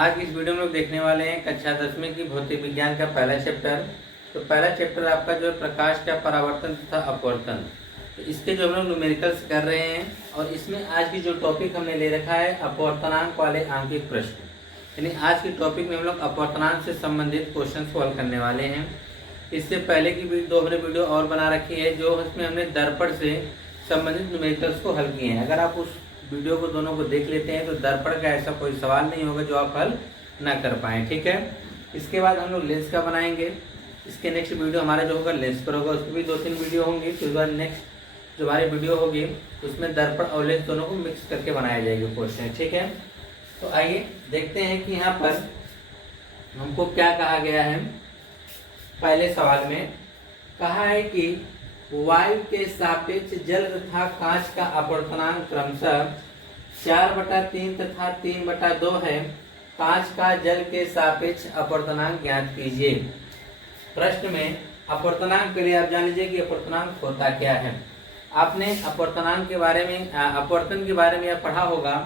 आज की इस वीडियो में लोग देखने वाले हैं कक्षा 10वीं की भौतिक विज्ञान का पहला चैप्टर। तो पहला चैप्टर आपका जो है प्रकाश का परावर्तन तथा अपवर्तन। तो इसके जो हम लोग न्यूमेरिकल्स कर रहे हैं और इसमें आज की जो टॉपिक हमने ले रखा है अपवर्तनांक वाले आंकिक प्रश्न। यानी आज की टॉपिक में हम लोग अपवर्तनांक से संबंधित क्वेश्चन को हल करने वाले हैं। इससे पहले की दो हमने वीडियो और बना रखी है जो उसमें हमने दर्पण से संबंधित न्यूमेरिकल्स को हल किए हैं। अगर आप उस वीडियो को दोनों को देख लेते हैं तो दर्पण का ऐसा कोई सवाल नहीं होगा जो आप हल ना कर पाएँ, ठीक है। इसके बाद हम लोग लेंस का बनाएंगे। इसके नेक्स्ट वीडियो हमारा जो होगा लेंस पर होगा, उसकी भी 2-3 वीडियो होंगी। फिर बाद नेक्स्ट जो हमारी वीडियो होगी उसमें दर्पण और लेंस दोनों को मिक्स करके बनाया जाएगा क्वेश्चन, ठीक है। तो आइए देखते हैं कि यहाँ पर हमको क्या कहा गया है। पहले सवाल में कहा है कि वायु के सापेक्ष जल तथा कांच का अपवर्तनांक क्रमशः 4/3 तथा 3/2 है। कांच का जल के सापेक्ष अपवर्तनांक ज्ञात कीजिए। प्रश्न में अपवर्तनांक के लिए आप जान लीजिए कि अपवर्तनांक होता क्या है। आपने अपवर्तनांक के बारे में अपवर्तन के बारे में पढ़ा होगा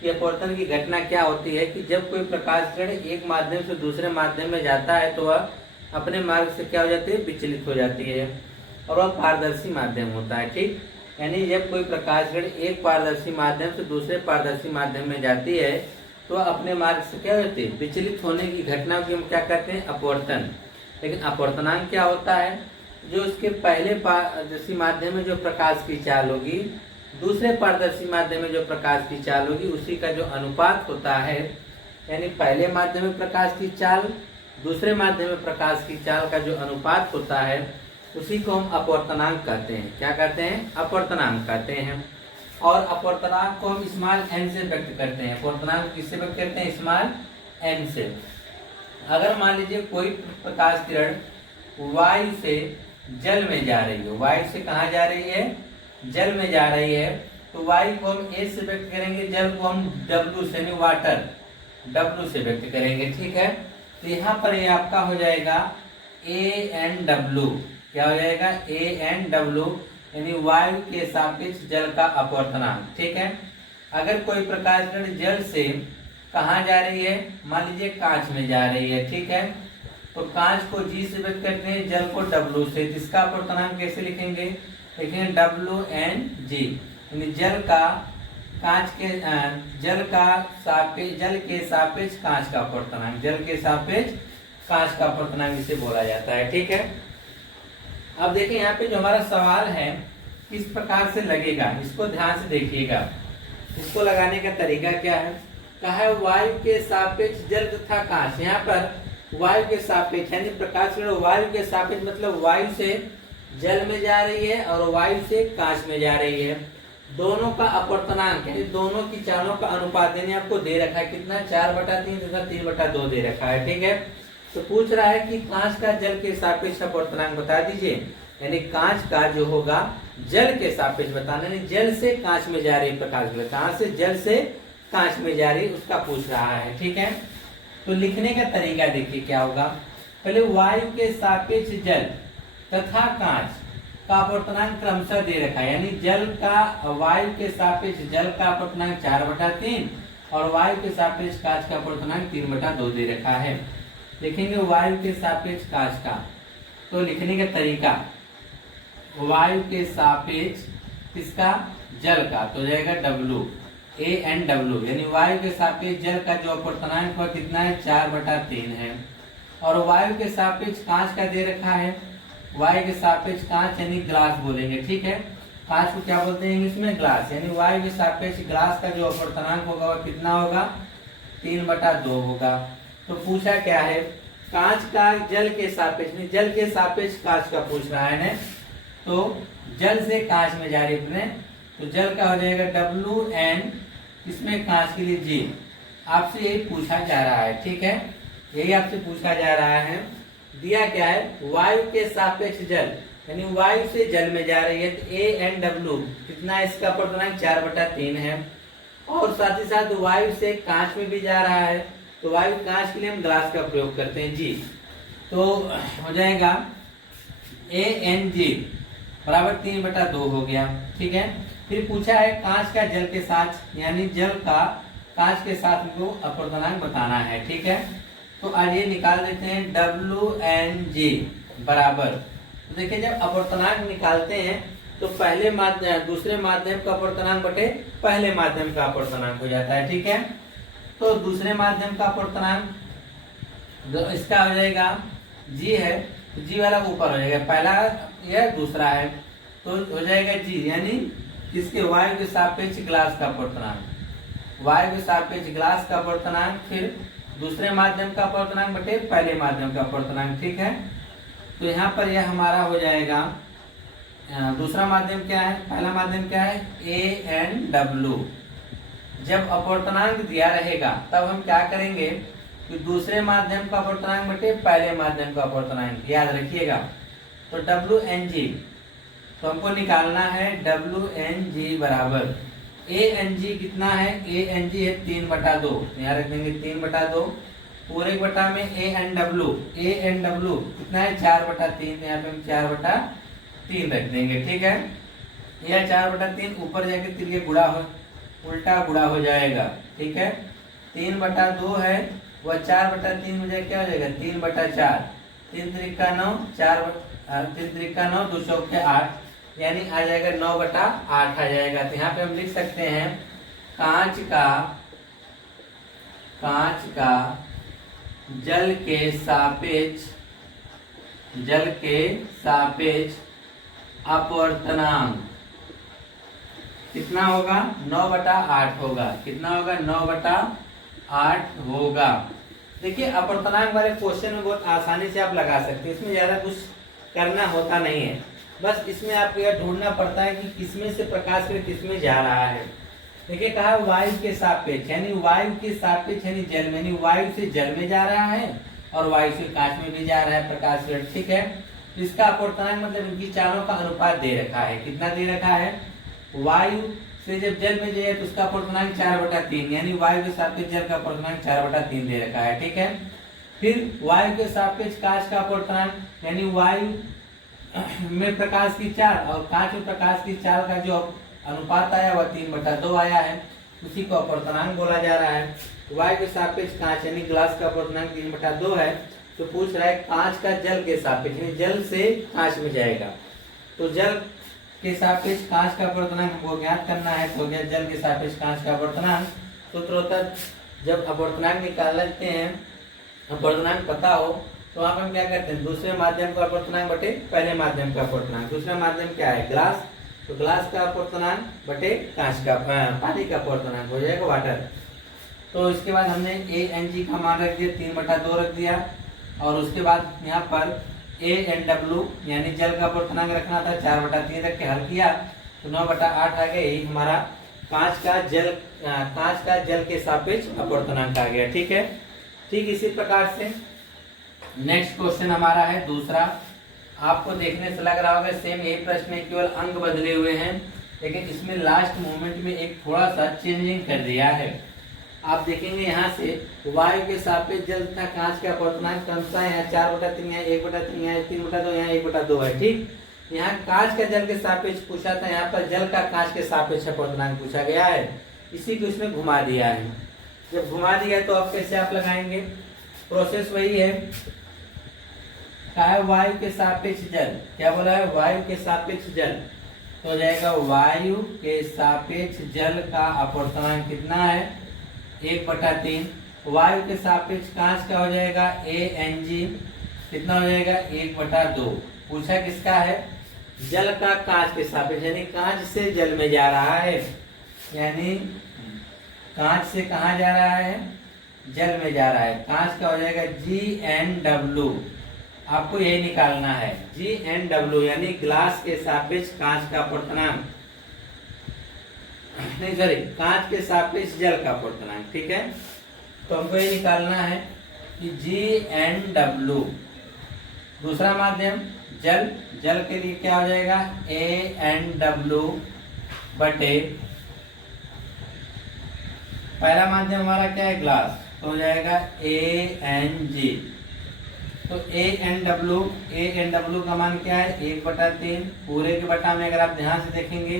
कि अपवर्तन की घटना क्या होती है कि जब कोई प्रकाश किरण एक माध्यम से दूसरे माध्यम में जाता है तो वह अपने मार्ग से क्या हो जाती है, विचलित हो जाती है और वह पारदर्शी माध्यम होता है, ठीक। यानी जब कोई प्रकाश किरण एक पारदर्शी माध्यम से दूसरे पारदर्शी माध्यम में जाती है तो वह अपने मार्ग से क्या होती है, विचलित होने की घटना को हम क्या कहते हैं, अपवर्तन। लेकिन अपवर्तनांक क्या होता है, जो उसके पहले पारदर्शी माध्यम में जो प्रकाश की चाल होगी दूसरे पारदर्शी माध्यम में जो प्रकाश की चाल होगी उसी का जो अनुपात होता है। यानी पहले माध्यम में प्रकाश की चाल दूसरे माध्यम में प्रकाश की चाल का जो अनुपात होता है उसी को हम अपवर्तनांक कहते हैं। क्या कहते हैं, अपवर्तनांक कहते हैं। और अपवर्तनांक को हम स्मॉल n से व्यक्त करते हैं। अपवर्तनांक किससे व्यक्त करते हैं, स्मॉल n से। अगर मान लीजिए कोई प्रकाश किरण वायु से जल में जा रही हो, वायु से कहाँ जा रही है, जल में जा रही है, तो वायु को हम a से व्यक्त करेंगे, जल को हम W से, यानी वाटर W से व्यक्त करेंगे, ठीक है। तो यहाँ पर ये आपका हो जाएगा ANW। क्या हो जाएगा, ANW, यानी वायु के सापेक्ष जल का अपवर्तनांक, ठीक है। अगर कोई प्रकाश किरण जल से कहाँ जा रही है, मान लीजिए कांच में जा रही है, ठीक है, तो कांच को G से व्यक्त करते हैं, जल को W से। इसका अपवर्तनांक कैसे लिखेंगे, लिखेंगे WNG, यानी जल का कांच के जल के सापेक्ष कांच का अपवर्तनांक, जल के सापेक्ष कांच का अपवर्तनांक इसे बोला जाता है, ठीक है। अब देखिए यहाँ पे जो हमारा सवाल है किस प्रकार से लगेगा, इसको ध्यान से देखिएगा। इसको लगाने का तरीका क्या है, कहा है वायु के सापेक्ष जल तथा कांच। यहाँ पर वायु के सापेक्ष यानी प्रकाश किरण वायु के सापेक्ष मतलब वायु से जल में जा रही है और वायु से कांच में जा रही है। दोनों का अपवर्तनांक यानी दोनों की चालों का अनुपात यानी आपको दे रखा है कितना, 4/3 तथा 3/2 दे रखा है, ठीक है। तो पूछ रहा है कि कांच का जल के सापेक्ष अपवर्तनांक बता दीजिए। यानी कांच का जो होगा जल के सापेक्ष बताना, यानी जल से कांच में जा रही प्रकाश किरण, कहां से, जल से कांच में जा रही उसका पूछ रहा है, ठीक है। तो लिखने का तरीका देखिए क्या होगा। पहले वायु के सापेक्ष जल तथा कांच का अपवर्तनांक क्रमशः दे रखा है। यानी जल का वायु के सापेक्ष जल का अपवर्तनांक 4/3 और वायु के सापेक्ष कांच का अपवर्तनांक 3/2 दे रखा है। लिखेंगे वायु के सापेक्ष कांच का, तो लिखने का तरीका वायु के सापेक्ष किसका, जल का, तो जाएगा ANW, यानी वायु के सापेक्ष जल का जो अपवर्तनांक है कितना है, 4/3 है। और वायु के सापेक्ष कांच का दे रखा है, वायु के सापेक्ष कांच यानी ग्लास बोलेंगे, ठीक है। कांच को क्या बोलते हैं इंग्लिश में, ग्लास। यानी वायु के सापेक्ष ग्लास का जो अपवर्तनांक होगा वह कितना होगा, 3/2 होगा। तो पूछा क्या है, कांच का जल के सापेक्ष, जल के सापेक्ष कांच का पूछ रहा है ना। तो जल से कांच में जा रही है, तो जल का हो जाएगा WN, इसमें कांच के लिए G। आपसे यही पूछा जा रहा है, ठीक है, यही आपसे पूछा जा रहा है। दिया क्या है, वायु के सापेक्ष जल यानी वायु से जल में जा रही है, तो ANW कितना, इसका अपवर्तनांक 4/3 है। और साथ ही साथ वायु से कांच में भी जा रहा है, तो वायु कांच के लिए हम ग्लास का प्रयोग करते हैं, G। तो हो जाएगा ANG बराबर 3/2 हो गया, ठीक है। फिर पूछा है कांच का जल के साथ, यानी जल का कांच के साथ हमको अपवर्तनांक बताना है। ठीक है, तो आज ये निकाल देते हैं WNG बराबर। तो देखिए जब अपवर्तनांक निकालते हैं तो पहले माध्यम दूसरे माध्यम का अपवर्तनांक बटे पहले माध्यम का अपवर्तनांक हो जाता है। ठीक है, तो दूसरे माध्यम का अपवर्तनांक जो इसका हो जाएगा G है, तो G वाला ऊपर हो जाएगा, पहला यह दूसरा है तो हो जाएगा G, यानी किसके वायु के सापेक्ष ग्लास का अपवर्तनांक, वायु के सापेक्ष ग्लास का अपवर्तनांक, फिर दूसरे माध्यम का अपवर्तनांक बटे पहले माध्यम का अपवर्तनांक। ठीक है, तो यहाँ पर यह हमारा हो जाएगा दूसरा माध्यम क्या है, पहला माध्यम क्या है ANW। जब अपवर्तनांक दिया रहेगा तब हम क्या करेंगे कि दूसरे माध्यम का अपवर्तनांक बटे पहले माध्यम का अपवर्तनांक याद रखिएगा। तो WNG तो हमको निकालना है WNG बराबर ANG कितना है, ANG है 3/2, यहाँ रख देंगे 3/2, पूरे बटा में ANW कितना है 4/3, यहाँ पे हम 4/3 रख देंगे। ठीक है, यह 4/3 ऊपर जाके तिरके गुणा हो उल्टा गुणा हो जाएगा। ठीक है, 3/2 है वह 4/3 हो जाएगा, क्या हो जाएगा 3/4, 3 त्रिका 9, 3 त्रिका 9, 2 चौके 8, यानी आ जाएगा 9/8 आ जाएगा। तो यहाँ पे हम लिख सकते हैं कांच का जल के सापेक्ष अपवर्तनांक कितना होगा 9/8 होगा, कितना होगा 9/8 होगा। देखिए अपवर्तनांक वाले क्वेश्चन में बहुत आसानी से आप लगा सकते हैं, इसमें ज्यादा कुछ करना होता नहीं है, बस इसमें आपको यह ढूंढना पड़ता है कि किसमें से प्रकाश किसमें जा रहा है। देखिए कहा वायु के सापेक्ष, यानी वायु के सापेक्ष यानी जल में, यानी वायु से जल में जा रहा है और वायु से कांच में भी जा रहा है प्रकाश किरण। ठीक है, इसका अपवर्तनांक मतलब इनकी चारों का अनुपात दे रखा है, कितना दे रखा है, वायु से जब जल में जाए तो उसका अपवर्तनांक 4/3, यानी वायु के सापेक्ष जल का अपवर्तनांक 4/3 दे रखा है। ठीक है, फिर वायु के सापेक्ष कांच का अपवर्तनांक, यानी वायु में प्रकाश की 4 और कांच में प्रकाश की 4 का जो अनुपात आया वह 3/2 आया है, उसी को अपवर्तनांक बोला जा रहा है। वायु के सापेक्ष कांच यानी ग्लास का अपवर्तनांक 3/2 है, तो पूछ रहा है कांच का जल के सापेक्ष, यानी जल से कांच में जाएगा, तो जल के सापेक्ष कांच का अपवर्तनांक हमको ज्ञात करना है। तो गया जल के सापेक्ष कांच का अपवर्तनांक, सूत्र होता है जब अपवर्तनांक निकाल लेते हैं, अपवर्तनांक पता हो तो वहाँ पर हम क्या करते हैं दूसरे माध्यम का अपवर्तनांक बटे पहले माध्यम का अपवर्तनांक। दूसरा माध्यम क्या है ग्लास, तो ग्लास का अपवर्तनांक बटे कांच का पानी का अपवर्तनांक हो जाएगा वाटर। तो इसके बाद हमने ANG का मान रख दिया 3/2 रख दिया, और उसके बाद यहाँ पर ANW यानी जल का अपवर्तनांक रखना था 4/3 रख के हल किया तो 9/8 आ गया, यही हमारा कांच का जल के सापेक्ष अपवर्तनांक आ गया। ठीक है, ठीक इसी प्रकार से नेक्स्ट क्वेश्चन हमारा है दूसरा। आपको देखने से लग रहा होगा सेम यही प्रश्न है, केवल अंक बदले हुए हैं, लेकिन इसमें लास्ट मोमेंट में एक थोड़ा सा चेंजिंग कर दिया है। आप देखेंगे यहाँ से वायु के सापेक्ष जल तथा कांच का अपवर्तनांक क्रमशः यहाँ 4/3 यहाँ 1/3 यहाँ 3/2 यहाँ 1/2 है। ठीक, यहाँ कांच का जल के सापेक्ष पूछा था, यहाँ पर जल का कांच के सापेक्ष अपवर्तनांक पूछा गया है, इसी को इसमें घुमा दिया है। जब घुमा दिया तो अब कैसे आप लगाएंगे, प्रोसेस वही है, कहा है वायु के सापेक्ष जल, क्या बोला है वायु के सापेक्ष जल, तो हो जाएगा वायु के सापेक्ष जल का अपवर्तनांक कितना है 1/3, वायु के सापेक्ष कांच का हो जाएगा ANG कितना हो जाएगा 1/2। पूछा किसका है, जल का कांच के सापेक्ष, यानी कांच से जल में जा रहा है, यानी कांच से कहाँ जा रहा है जल में जा रहा है, कांच का हो जाएगा GNW। आपको यही निकालना है GNW, यानी ग्लास के सापेक्ष कांच का अपवर्तनांक, नहीं सॉरी कांच के सापेक्ष जल का अपवर्तनांक। ठीक है, तो हमको ये निकालना है कि GNW, दूसरा माध्यम जल, जल के लिए क्या हो जाएगा ANW बटे पहला माध्यम हमारा क्या है ग्लास, तो हो जाएगा ANG। तो ANW का मान क्या है 1/3, पूरे के बटा में अगर आप ध्यान से देखेंगे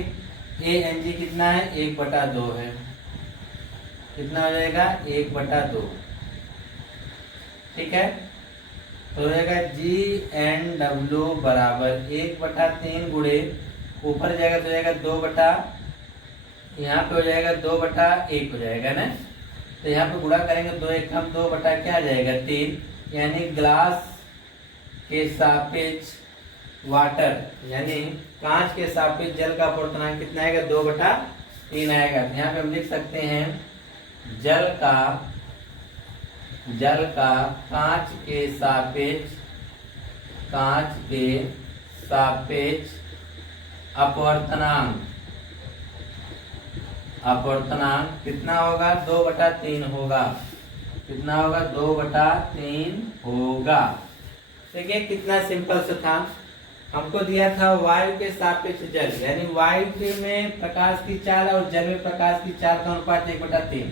ANG कितना है 1/2 है, कितना हो जाएगा 1/2। ठीक है, तो हो जाएगा GNW बराबर 1/3 गुणे ऊपर जाएगा तो हो जाएगा 2 यहाँ पे हो जाएगा 2/1 हो जाएगा ना। तो यहाँ पे गुणा करेंगे 2 1 कम 2 बटा क्या आ जाएगा 3, यानी ग्लास के सापेक्ष वाटर यानी कांच के सापेक्ष जल का अपवर्तनांक कितना आएगा 2/3 आएगा। यहाँ पे हम लिख सकते हैं जल का कांच के सापेक्ष अपवर्तनांक कितना होगा 2/3 होगा। कितना होगा 2/3 होगा। देखिए कितना सिंपल से था। हमको दिया था वायु के सापेक्ष जल यानी वायु के में प्रकाश की चाल और जल में प्रकाश की चाल का अनुपात 1/3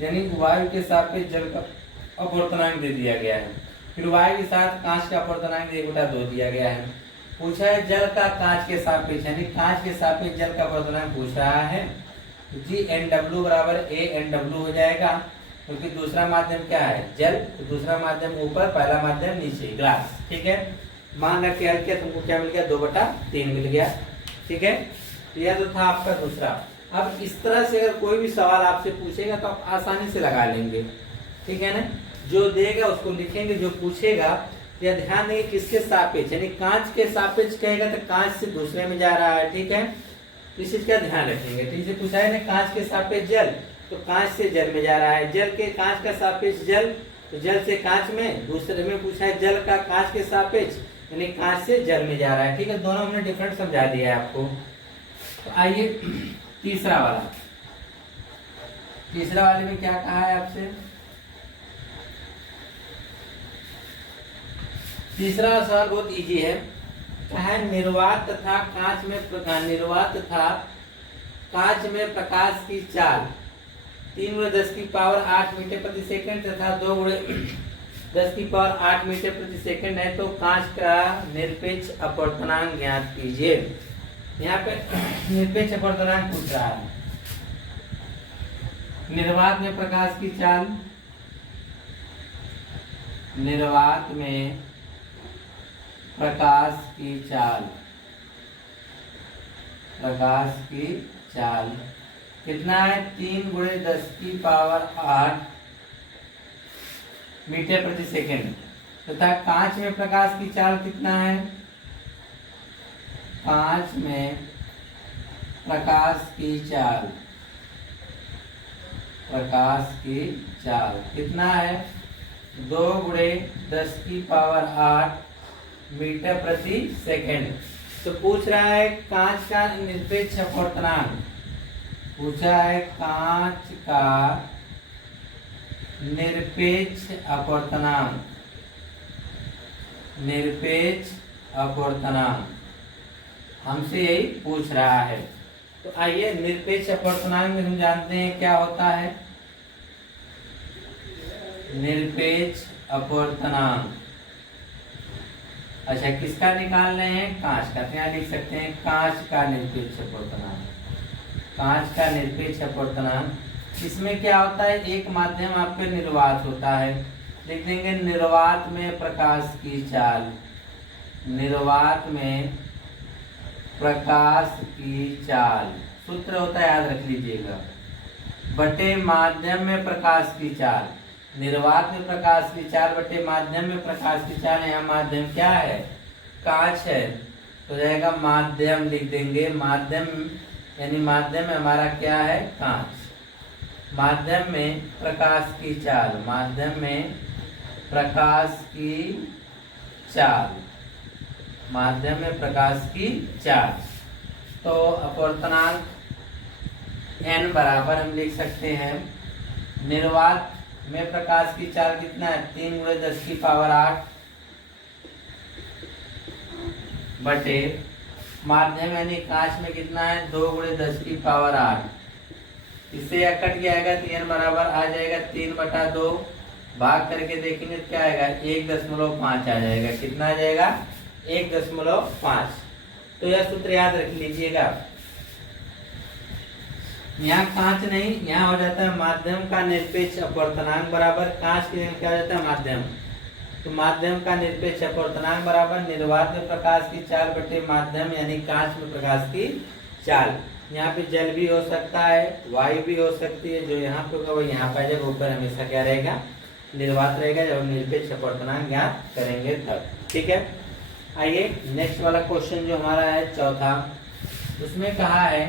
यानी वायु के सापेक्ष जल का अपवर्तनांक दे दिया गया है। फिर वायु के साथ कांच का अपवर्तनांक 1/2 दिया गया है। पूछा है जल का कांच के सापेक्ष यानी कांच के सापेक्ष जल का अपवर्तनांक पूछ रहा है। GNW बराबर ANW हो जाएगा क्योंकि दूसरा माध्यम क्या है जल, तो दूसरा माध्यम ऊपर पहला माध्यम नीचे ग्लास। ठीक है, मान रख के हल किया तुमको क्या मिल गया 2/3 मिल गया। ठीक है, यह तो था आपका दूसरा। अब इस तरह से अगर कोई भी सवाल आपसे पूछेगा तो आप आसानी से लगा लेंगे। ठीक है ना, जो देगा उसको लिखेंगे, जो पूछेगा या ध्यान देंगे किसके सापेक्ष यानी कांच के सापेक्ष कहेगा तो कांच से दूसरे में जा रहा है। ठीक है, इस चीज का ध्यान रखेंगे। ठीक है, पूछा है ना कांच के सापेक्ष जल तो कांच से जल में जा रहा है, जल के कांच का सापेक्ष जल तो जल से कांच में, दूसरे में पूछा है जल का कांच के सापेक्ष यानी कांच से जल में जा रहा है। ठीक है, दोनों हमने डिफरेंट समझा दिया है आपको। तो आइए तीसरा वाले में क्या कहा है आपसे। तीसरा सवाल बहुत इजी है। क्या है निर्वात तथा कांच में प्रकाश की चाल 3×10⁸ मीटर प्रति सेकंड तथा 2×10⁸ मीटर प्रति सेकंड है तो कांच का निरपेक्ष अपवर्तनांक ज्ञात कीजिए। यहाँ पे निरपेक्ष अपवर्तनांक पूछ रहा है। निर्वात में प्रकाश की चाल, निर्वात में प्रकाश की चाल कितना है 3×10⁸ मीटर प्रति सेकंड तथा कांच में प्रकाश की चाल कितना है, कांच में प्रकाश की चाल कितना है 2×10⁸ मीटर प्रति सेकंड। तो पूछ रहा है कांच का निरपेक्ष अपवर्तनांक, पूछा है कांच का निरपेक्ष अपवर्तनांक हमसे यही पूछ रहा है। तो आइए निरपेक्ष अपवर्तनांक में हम जानते हैं क्या होता है। निरपेक्ष अपवर्तनांक अच्छा किसका निकाल रहे हैं कांच का, तो यहाँ लिख सकते हैं कांच का निरपेक्ष अपवर्तनांक। इसमें क्या होता है एक माध्यम आप पे निर्वात होता है, लिख देंगे निर्वात में प्रकाश की चाल सूत्र होता है याद रख लीजिएगा बटे माध्यम में प्रकाश की चाल। निर्वात में प्रकाश की चाल बटे माध्यम में प्रकाश की चाल। यहाँ माध्यम क्या है कांच है तो जाएगा माध्यम लिख देंगे। माध्यम यानी माध्यम में हमारा क्या है कांच। माध्यम में प्रकाश की चाल तो अपवर्तनांक n बराबर हम लिख सकते हैं निर्वात में प्रकाश की चाल कितना है 3×10⁸ बटे माध्यम यानी कांच में कितना है 2×10⁸। इससे यह कट जाएगा तो n बराबर आ जाएगा 3/2 भाग करके देखेंगे क्या आएगा 1.5 आ जाएगा। कितना आ जाएगा 1.5। तो यह सूत्र याद रख लीजिएगा। यहाँ कांच नहीं, यहाँ हो जाता है माध्यम का निरपेक्ष अपवर्तनांक बराबर कांच की जगह क्या हो जाता है माध्यम। तो माध्यम का निरपेक्ष अपवर्तनांक बराबर निर्वात में प्रकाश की चाल बटे माध्यम यानी कांच में प्रकाश की चाल। यहाँ पे जल भी हो सकता है, वायु भी हो सकती है, जो यहाँ पे होगा वो यहाँ पे जब ऊपर हमेशा क्या रहेगा निर्वात रहेगा जब हम निरपेक्ष अपवर्तनांक ज्ञात करेंगे तब। ठीक है, आइए नेक्स्ट वाला क्वेश्चन जो हमारा है चौथा, उसमें कहा है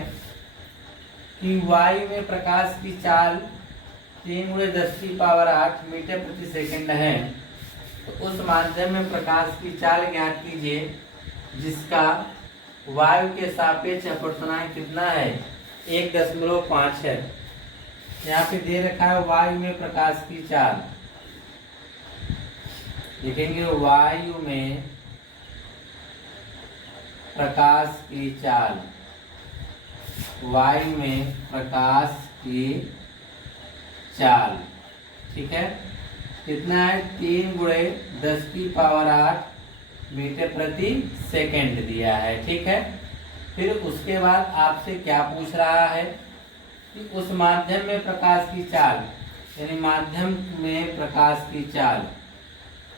कि वायु में प्रकाश की चाल 3×10⁸ मीटर प्रति सेकंड है। तो उस माध्यम में प्रकाश की चाल ज्ञात कीजिए जिसका वायु के सापेक्ष अपवर्तनांक कितना है 1.5 है। यहाँ पे दे रखा है वायु में प्रकाश की चाल, लिखेंगे वायु में प्रकाश की चाल, वायु में प्रकाश की चाल। ठीक है, कितना है 3×10⁸ मीटर प्रति सेकंड दिया है। ठीक है, फिर उसके बाद आपसे क्या पूछ रहा है कि उस माध्यम में प्रकाश की चाल यानी माध्यम में प्रकाश की चाल,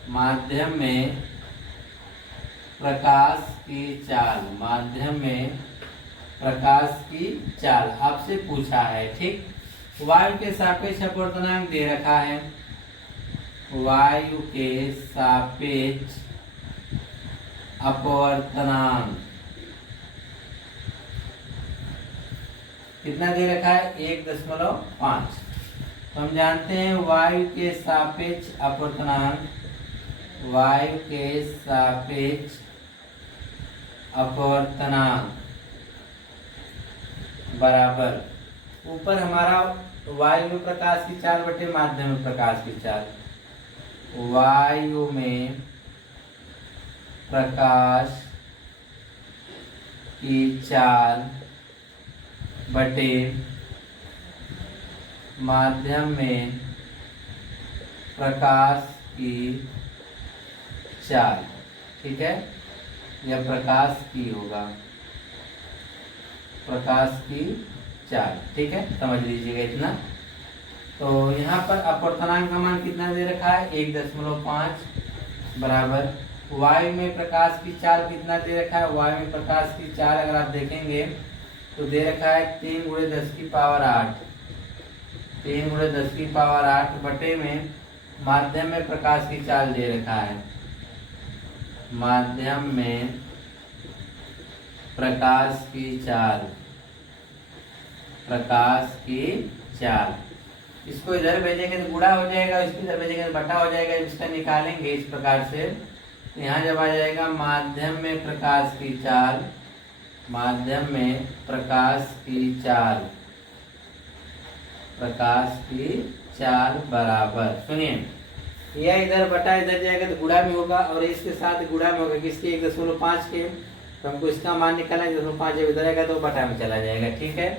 माध्यम में प्रकाश की चाल, माध्यम में प्रकाश की चाल आपसे पूछा है। ठीक, वायु के सापेक्ष अपवर्तनांक दे रखा है, वायु के सापेक्ष अपवर्तनांक कितना दे रखा है 1.5। तो हम जानते हैं वायु के सापेक्ष अपवर्तनांक, वायु के सापेक्ष अपवर्तनांक बराबर ऊपर हमारा वायु में प्रकाश की चाल बटे माध्यम में प्रकाश की चाल, वायु में प्रकाश की चाल बटे माध्यम में प्रकाश की चाल। ठीक है, यह प्रकाश की होगा, प्रकाश की चाल। ठीक है, समझ लीजिएगा इतना। तो यहाँ पर अपवर्तनांक का मान कितना दे रखा है 1.5 बराबर वायु में प्रकाश की चाल कितना दे रखा है, वायु में प्रकाश की चाल अगर आप देखेंगे तो दे रखा है 3×10⁸, 3×10⁸ बटे में माध्यम में प्रकाश की चाल दे रखा है, माध्यम में प्रकाश की चाल, प्रकाश की चाल। इसको इधर भेजेंगे तो गुणा हो जाएगा, इसको इधर भेजेंगे तो बटा हो जाएगा। इसका निकालेंगे इस प्रकार से, यहाँ जब आ जाएगा माध्यम में प्रकाश की चाल, माध्यम में प्रकाश की चाल, प्रकाश की चाल बराबर सुनिए यह इधर बटा इधर जाएगा तो गुणा में होगा और इसके साथ गुणा में होगा किसके 1.5 के। तो हमको इसका मान निकालना है 1.5 जब इधर आएगा तो बटा में चला जाएगा। ठीक है,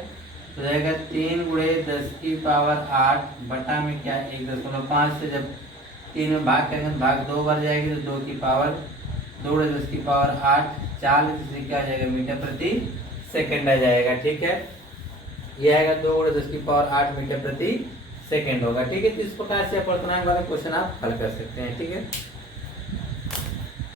तो जाएगा 3×10⁸ बटा में क्या 1.5 से जब 3 में भाग करेंगे तो भाग 2 बार जाएगी तो 2×10⁸ चाल क्या आ जाएगा मीटर प्रति सेकंड आ जाएगा। ठीक है, ये आएगा 2×10⁸ मीटर प्रति सेकंड होगा। ठीक है, तो इस प्रकार से अपवर्तनांक वाला क्वेश्चन आप हल कर सकते हैं। ठीक है।